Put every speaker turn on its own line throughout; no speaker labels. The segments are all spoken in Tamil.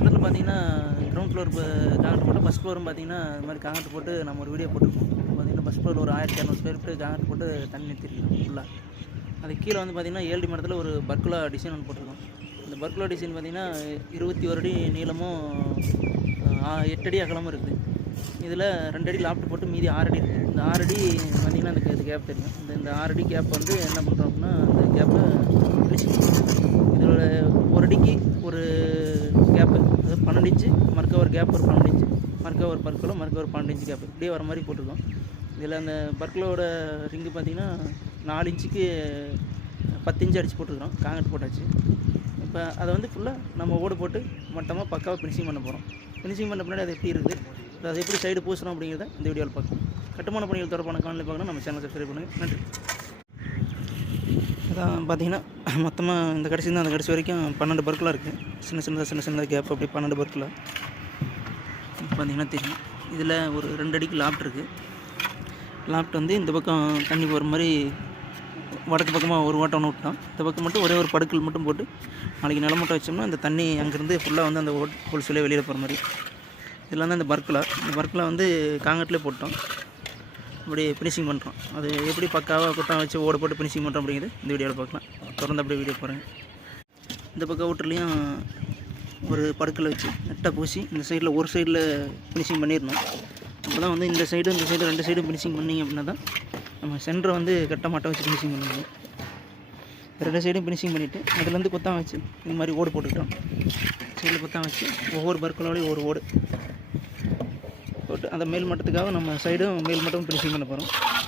இடத்துல பார்த்தீங்கன்னா கிரவுண்ட் ஃப்ளோர் காங்கிரட் போட்டு ஃபஸ்ட் ஃப்ளோரும் பார்த்தீங்கன்னா இது மாதிரி காங்கிரட் போட்டு நம்ம ஒரு வீடியோ போட்டிருக்கோம் பார்த்தீங்கன்னா ஃபஸ்ட் ஃப்ளோர் ஒரு ஆயிரத்தி இரநூறு ஸ்கொயர் ஃபீட் காங்கிரட் போட்டு தண்ணி நிறுத்திருக்கோம் ஃபுல்லாக அது கீழே வந்து பார்த்தீங்கன்னா ஏழு மரத்தில் ஒரு பர்குலா டிசைன் ஒன்று போட்டிருக்கோம். அந்த பர்குலா டிசைன் பார்த்தீங்கன்னா இருபத்தி ஒரு அடி நீளமும் எட்டு அடி அகலமும் இருக்குது இதில் ரெண்டு அடி லாப்ட் போட்டு மீதி ஆறு அடி இருக்குது இந்த ஆறு அடி பார்த்தீங்கன்னா அதுக்கு இது கேப் தெரியும். இந்த இந்த ஆறு அடி கேப் வந்து என்ன பண்ணுறோம் அப்படின்னா அந்த கேப்பை ஃபினிஷிங் இதோட ஒரு அடிக்கு பன்னெண்டு இன்ச்சு மறுக்க ஒரு கேப் ஒரு பன்னெண்டு இன்ச்சு மறுக்க ஒரு பர்க்கிலோ மறுக்க ஒரு பன்னெண்டு இன்ச்சு கேப் இப்படியே வர மாதிரி போட்டிருக்கோம். இதில் அந்த பர்க்கிலோட ரிங்கு பார்த்திங்கன்னா நாலு இன்ச்சுக்கு பத்து இன்ச்சு அடித்து போட்டிருக்கிறோம். காங்கிரட் போட்டாச்சு. இப்போ அதை வந்து ஃபுல்லாக நம்ம ஓடு போட்டு மட்டமாக பக்காவாக ஃபினிஷிங் பண்ண போகிறோம் ஃபினிஷிங் பண்ண பின்னாடி அது எப்படி இருக்குது? இப்போ அதை எப்படி சைடு பூசணும் அப்படிங்கிறத இந்த வீடியோவில் பார்க்கலாம் கட்டுமான பணிகள் தொடர்பான காணொலி பார்க்கணும் நம்ம சேனல் சப்ஸ்கிரைப் பண்ணுங்கள் நன்றி. அதான் பார்த்தீங்கன்னா மொத்தமாக இந்த கடைசி தான் அந்த கடைசி வரைக்கும் பன்னெண்டு பர்க்கில் இருக்குது சின்ன சின்னதாக சின்ன சின்னதாக கேப் அப்படி பன்னெண்டு பர்க்கில் பார்த்தீங்கன்னா தெரியும். இதில் ஒரு ரெண்டு அடிக்கு லாப்ட் இருக்குது லாப்ட் வந்து இந்த பக்கம் தண்ணி போகிற மாதிரி வடக்கு பக்கமாக ஒரு ஓட்டம் ஒன்று விட்டோம் இந்த பக்கம் மட்டும் ஒரே ஒரு படுக்கல் மட்டும் போட்டு நாளைக்கு நிலம் மட்டும் வச்சோம்னா அந்த தண்ணி அங்கேருந்து ஃபுல்லாக வந்து அந்த ஓட் ஹோல்சேலே வெளியில் போகிற மாதிரி. இதெல்லாம் தான் அந்த பர்க்கில் இந்த பர்க்கில் வந்து காங்கிரட்லேயே போட்டோம். அப்படி ஃபினிஷிங் பண்ணுறோம் அது எப்படி பக்காவாக குத்தம் வச்சு ஓடு போட்டு ஃபினிஷிங் பண்ணுறோம் அப்படிங்கிறது இந்த வீடியோவில் பார்க்கலாம். தொடர்ந்து அப்படியே வீடியோ போகிறேன் இந்த பக்கம் வீட்டுலேயும் ஒரு படுக்கலை வச்சு நெட்டை பூசி இந்த சைடில் ஒரு சைடில் ஃபினிஷிங் பண்ணிடணும். அப்போ தான் வந்து இந்த சைடு இந்த சைடு ரெண்டு சைடும் ஃபினிஷிங் பண்ணிங்க அப்படின்னா தான் நம்ம சென்டரை வந்து கட்ட மாட்டை வச்சு ஃபினிஷிங் பண்ணணும் ரெண்டு சைடும் ஃபினிஷிங் பண்ணிவிட்டு அதுலேருந்து குத்தம் வச்சு இந்த மாதிரி ஓடு போட்டுக்கிட்டோம். சைடில் குத்தம் வச்சு ஒவ்வொரு பர்க்கலோடையும் ஒரு ஓடு. போட்டு அந்த மேல் மட்டத்துக்காக நம்ம சைடும் மேல் மட்டும் ஃபினிஷிங் பண்ண போகிறோம்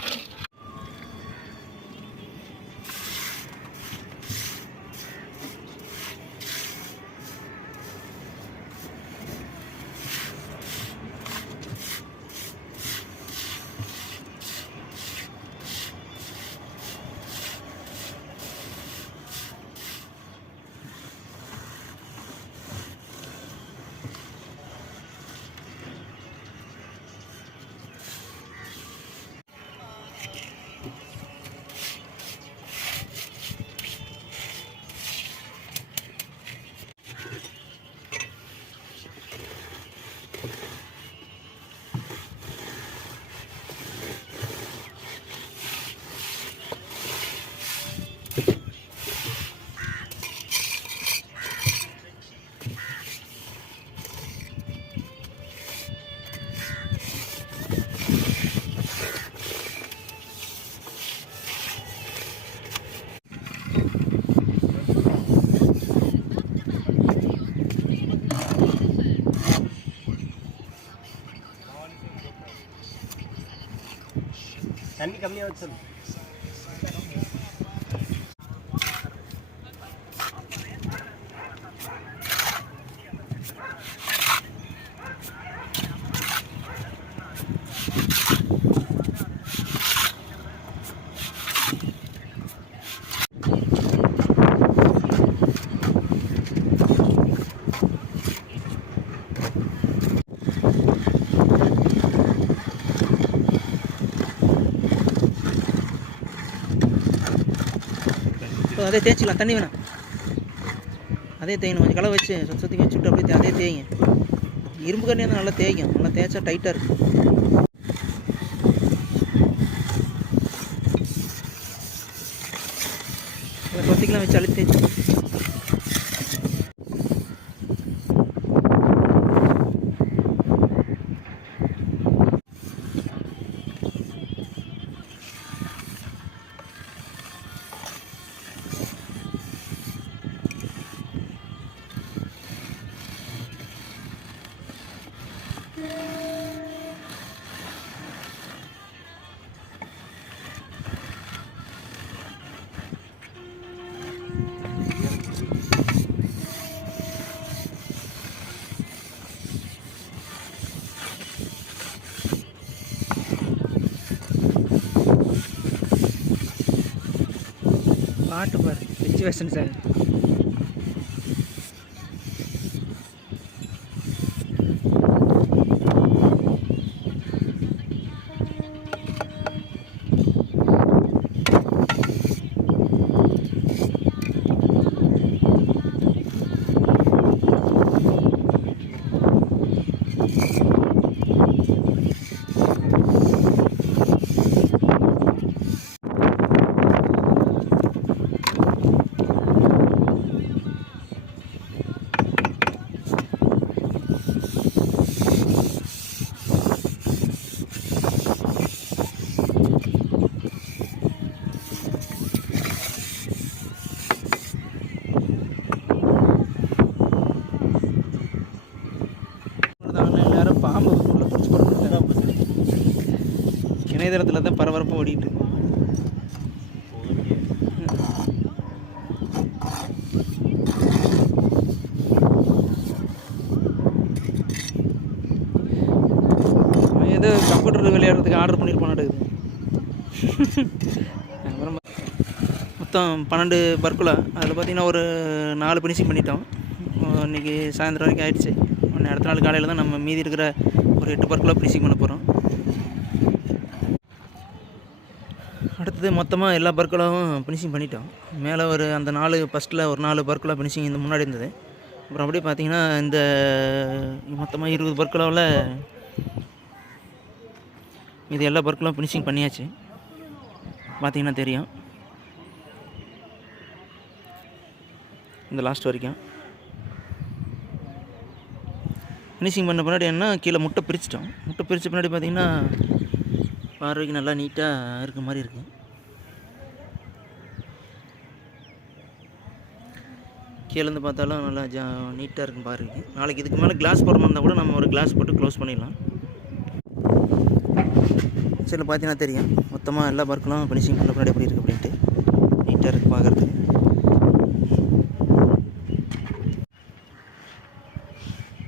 தண்ணி
ஸோ அதே தேய்ச்சிக்கலாம். தண்ணி வேணாம். அதே தேயணும் கொஞ்சம் கலவை வச்சு சுற்றி சுற்றி வச்சுட்டு அப்படியே அதே தேய்ங்க. இரும்பு கண்ணி வந்து நல்லா தேய்க்கும். நல்லா தேய்ச்சா டைட்டாக இருக்கும். கொத்திக்கெலாம் வச்சு அழுத்தி தேய்ச்சி பாட்டு பாரு வச்சு சார். இணையதளத்தில் தான் பரபரப்பாக ஓடிட்டு ஏதோ கம்ப்யூட்டர் விளையாடுறதுக்கு ஆர்டர் பண்ணியிருப்பான் நடக்குது அப்புறம் மொத்தம் பன்னெண்டு பர்க்குலா அதில் பார்த்தீங்கன்னா ஒரு நாலு ஃபினிஷிங் பண்ணிட்டோம் இன்றைக்கி சாயந்தரம் வரைக்கும் ஆயிடுச்சு. அடுத்த நாள் காலையில் தான் நம்ம மீதி இருக்கிற ஒரு எட்டு பர்க்குலா ஃபினிஷிங் பண்ண போகிறோம் அடுத்தது மொத்தமாக எல்லா பர்க்குலாவும் ஃபினிஷிங் பண்ணிட்டோம். மேலே ஒரு அந்த நாலு ஃபஸ்ட்டில் ஒரு நாலு பர்க்குலா ஃபினிஷிங் இந்த முன்னாடி இருந்தது. அப்புறம் அப்படியே பார்த்தீங்கன்னா இந்த மொத்தமாக இருபது பர்க்குலாவில் இது எல்லா பர்க்குலாம் ஃபினிஷிங் பண்ணியாச்சு. பார்த்தீங்கன்னா தெரியும். இந்த லாஸ்ட் வரைக்கும். ஃபினிஷிங் பண்ண பின்னாடி என்ன கீழே முட்டை பிரிச்சிட்டோம். முட்டை பிரித்த பின்னாடி பார்த்திங்கன்னா பார்வைக்கு நல்லா நீட்டாக இருக்க மாதிரி இருக்குது கீழேருந்து பார்த்தாலும் நல்லா ஜா நீட்டாக இருக்கும் பாருங்க நாளைக்கு இதுக்கு மேலே கிளாஸ் போட இருந்தால் கூட நம்ம ஒரு கிளாஸ் போட்டு க்ளோஸ் பண்ணிடலாம். சரி பார்த்தீங்கன்னா தெரியும். மொத்தமாக எல்லா பர்க்கெலாம் ஃபினிஷிங் பண்ண பின்னாடி எப்படி இருக்குது அப்படின்ட்டு. நீட்டாக இருக்குது பார்க்குறதுக்கு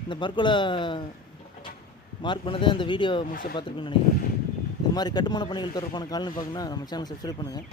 இந்த பர்க்குல மார்க் பண்ணதே அந்த வீடியோ முழுசாக பார்த்துருப்பீங்கன்னு நினைக்கிறேன். இது மாதிரி கட்டுமான பணிகள் தொடர்பான காலனி பார்க்கணுன்னா நம்ம சேனல் சப்ஸ்கிரைப் பண்ணுங்கள்